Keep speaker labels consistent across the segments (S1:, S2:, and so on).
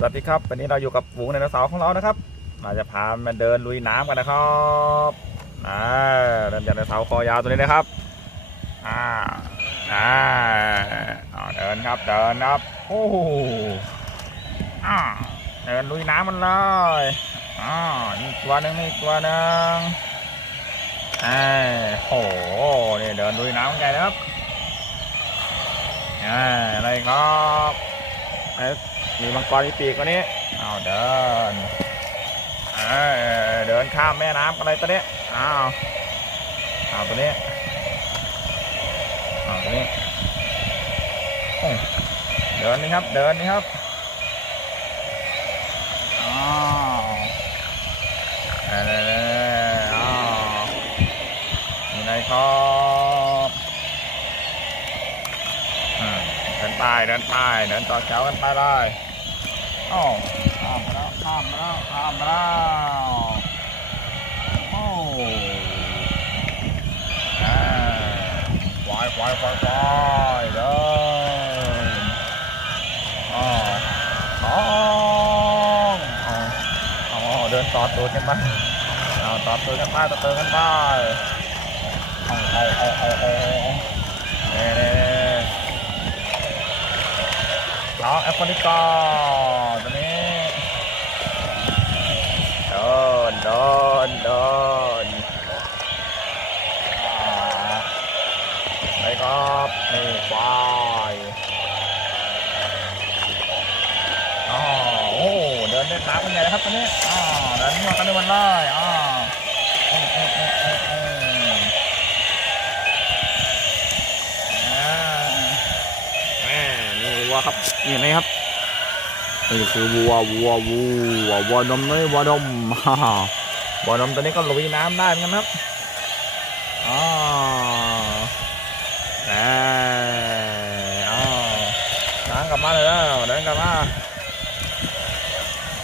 S1: สวัสดีครับ วันนี้เราอยู่กับฝูงไดโนเสาร์ของเรานะครับเราจะพามาเดินลุยน้ำกันนะครับอ่าเริ่มจากไดโนเสาร์คอยาวตัวนี้นะครับอ่าอ่าเดินครับเดินครับโอ้โหอ่าเดินลุยน้ำมันเลยอ่านี่ตัวหนึ่งนี่ตัวหนึ่งอ่าโอ้โหนี่เดินลุยน้ำกันครับอ่าอะไรครับ มีมังกรมีปีกตัวนี้เอาเดินเอ้ยเดินข้ามแม่น้ำอะไรตัวนี้อ้าวเอาตัวนี้เอาตัวนี้เดินนี่ครับ เดินนี่ครับอ้าวเอ้ยอ้าวมีอะไรครับอืม เดินไปเดินไปเดินต่อแถวกันไปเลยอ้าวข้ามมาแล้วข้ามมาแล้วข้ามมาแล้วโอ้ควายควายควายควายเดินอ๋ออ๋ออ๋ออ๋อเดินต่อตัวกันไปเอาต่อตัวกันไปต่อตัวกันไปเอาเอาเอาเอาเอาเน่เน่เอา แอปเปิกอตัวนี้เดินเดินเดินไปครับนี่ควายอ๋อโอ้เดินเล่นน้ำเป็นไงนะครับตัวนี้เดินมั่วกันในวันเล ครับนี่ไหนครับนี่คือวัววัววัววัวนมนี่วัวนมฮ่าวัวนมตัวนี้ก็ลุยน้ำได้เหมือนกันครับอ๋อแหมอ๋อน้ำกลับมาเลยแล้วเดินกลับมา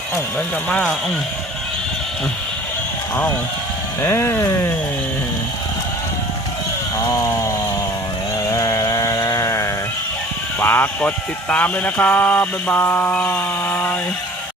S1: เอ้าเดินกลับมาอืมเอ้าเอ้ยเอ้ยเอ้ยเอ้ย ฝากกดติดตามด้วยนะครับ บ๊ายบาย